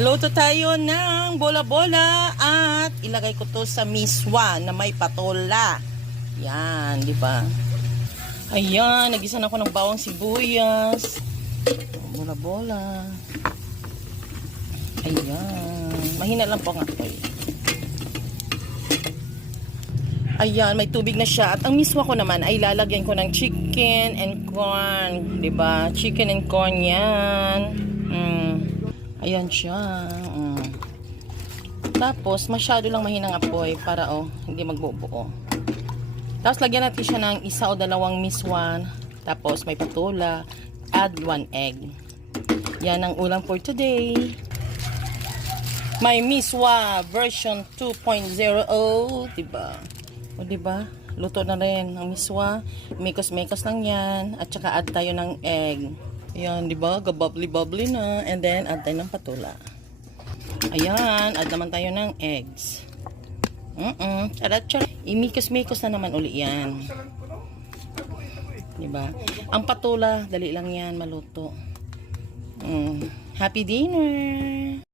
Luto tayo ng bola-bola at ilagay ko to sa miswa na may patola. Yan, di ba? Ayan, nagisa na ako ng bawang sibuyas. Bola-bola. Ayan, mahina lang po nga ito. Ayan, may tubig na siya. At ang miswa ko naman ay lalagyan ko ng chicken and corn. Diba? Chicken and corn yan. Ayan siya. Tapos, masyado lang mahinang apoy para hindi magbubuo. Tapos, lagyan natin siya ng 1 o 2 miswa. Tapos, may patula. Add 1 egg. Yan ang ulam for today. May miswa version 2.0. Diba? O diba? Luto na rin ang miswa. Mikos-mikos lang yan. At saka add tayo ng egg. Ayan, diba? Gabubly-bubbly na. And then, add tayo ng patula. Ayan, add naman tayo ng eggs. Charat-charat. Imikos-mikos na naman uli yan. Diba? Ang patula, dali lang yan maluto. Happy dinner!